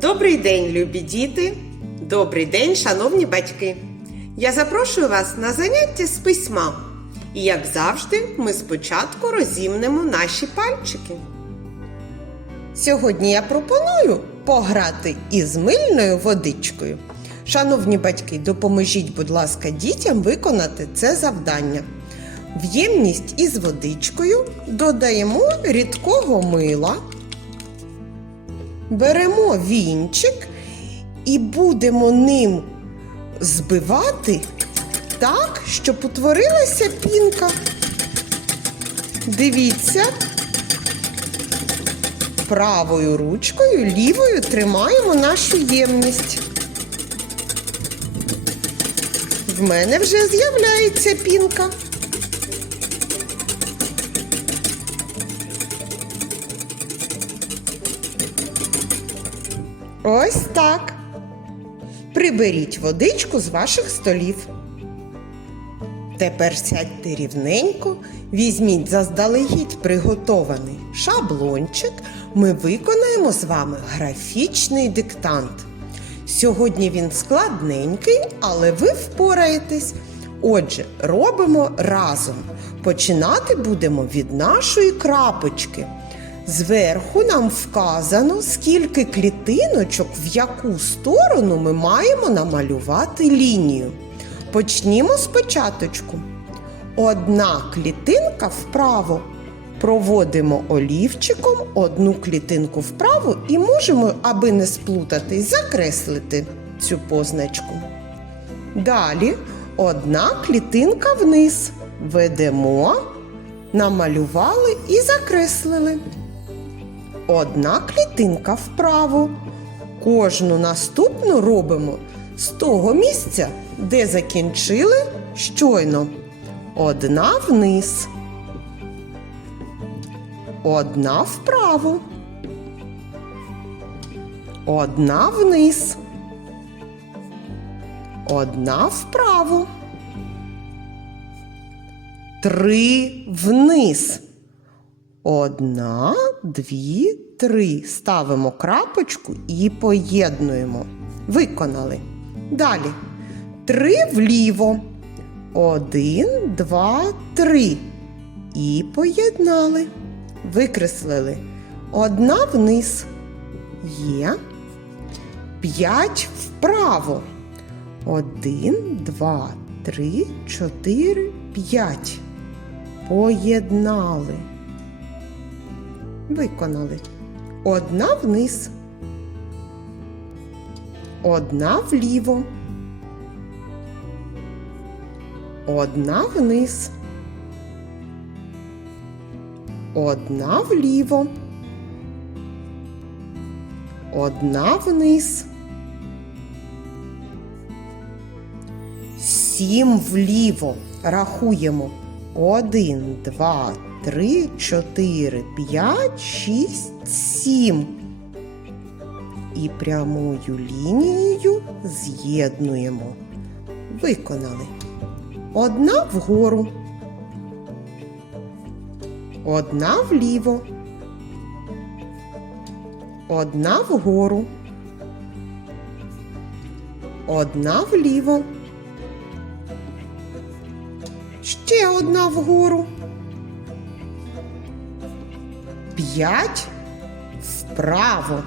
Добрий день, любі діти! Добрий день, шановні батьки! Я запрошую вас на заняття з письма. І, як завжди, ми спочатку розімнемо наші пальчики. Сьогодні я пропоную пограти із мильною водичкою. Шановні батьки, допоможіть, будь ласка, дітям виконати це завдання. В ємність із водичкою додаємо рідкого мила. Беремо вінчик і будемо ним збивати так, щоб утворилася пінка. Дивіться, правою ручкою, лівою тримаємо нашу ємність. В мене вже з'являється пінка. Ось так. Приберіть водичку з ваших столів. Тепер сядьте рівненько, візьміть заздалегідь приготований шаблончик. Ми виконаємо з вами графічний диктант. Сьогодні він складненький, але ви впораєтесь. Отже, робимо разом. Починати будемо від нашої крапочки. Зверху нам вказано, скільки клітиночок в яку сторону ми маємо намалювати лінію. Почнімо спочатку. Одна клітинка вправо. Проводимо олівчиком одну клітинку вправо і можемо, аби не сплутатись, закреслити цю позначку. Далі одна клітинка вниз. Ведемо, намалювали і закреслили. Одна клітинка вправо. Кожну наступну робимо з того місця, де закінчили щойно. Одна вниз. Одна вправо. Одна вниз. Одна вправо. Три вниз. Одна, дві, три. Ставимо крапочку і поєднуємо. Виконали. Далі. Три вліво. Один, два, три. І поєднали. Викреслили. Одна вниз. Є. П'ять вправо. Один, два, три, чотири, п'ять. Поєднали. Виконали. Одна вниз. Одна вліво. Одна вниз. Одна вліво. Одна вниз. Сім вліво. Рахуємо. Один, два, три, чотири, п'ять, шість, сім. І прямою лінією з'єднуємо. Виконали. Одна вгору. Одна вліво. Одна вгору. Одна вліво. Ще одна вгору. П'ять вправо.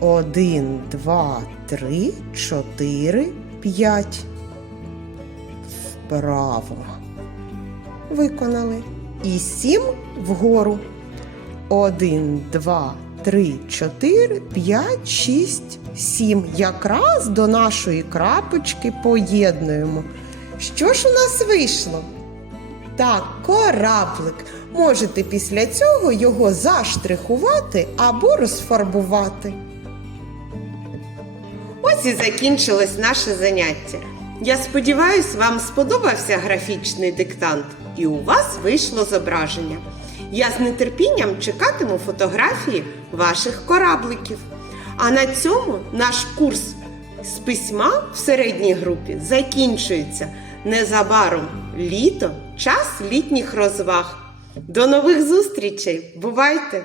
Один, два, три, чотири, п'ять. Вправо. Виконали. І сім вгору. Один, два, три, чотири, п'ять, шість, сім. Якраз до нашої крапочки поєднуємо. Що ж у нас вийшло? Так, кораблик. Можете після цього його заштрихувати або розфарбувати. Ось і закінчилось наше заняття. Я сподіваюся, вам сподобався графічний диктант і у вас вийшло зображення. Я з нетерпінням чекатиму фотографії ваших корабликів. А на цьому наш курс з письма в середній групі закінчується. Незабаром літо час літніх розваг. До нових зустрічей! Бувайте!